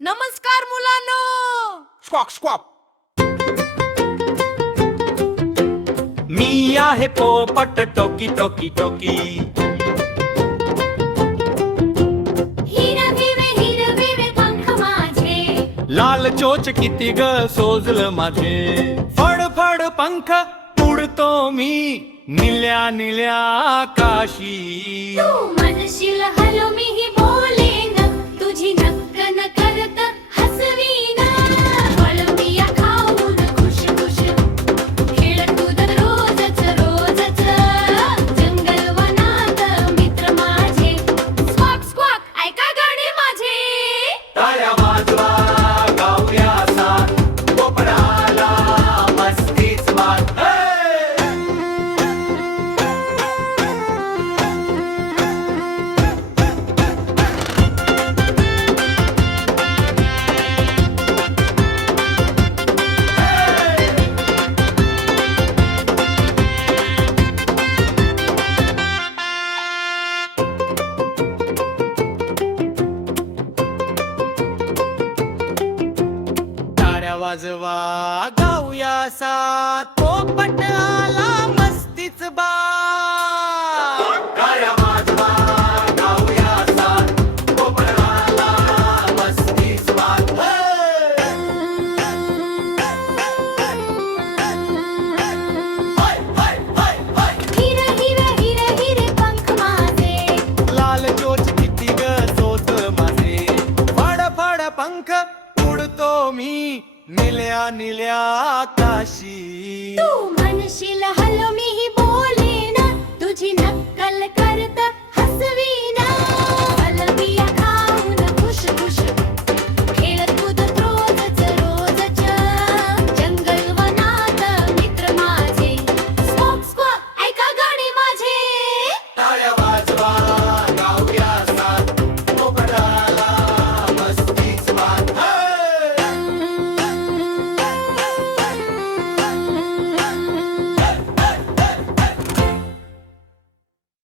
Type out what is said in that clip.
नमस्कार मुलांनो. Squawk squawk. मी आहे पोपट टोकी टोकी टोकी. हिरवे पंख माझे, लाल चोच किती ग सोजल माझे. फड फड पंख उडतो मी निल्या निल्या आकाशी. तू म्हणशील हलो मीही बोलेन, तुझी नक्कन करत हसवीन. वळविया खाऊन खुश खुश, खेळत तू रोजच रोजच. जंगल वनात मित्र माझे, स्क्वॉक स्क्वॉक ऐका गाणे माझे. टाळ्या वाजवा गाऊया साथ, पोपडाला मस्तीच मात. टाळ्या वाजवा गाऊया साथ, पोपट आला मस्तीच बात. टाळ्या वाजवा गाऊया साथ, पोपट आला मस्तीच बात. हिरे पंख माझे, लाल चोच किती ग सोच माझे. फड फड पंख उडतो मी निल्या निल्या आकाशी. तू म्हणशील हलो मीही बोलेन, तुझी नक्कल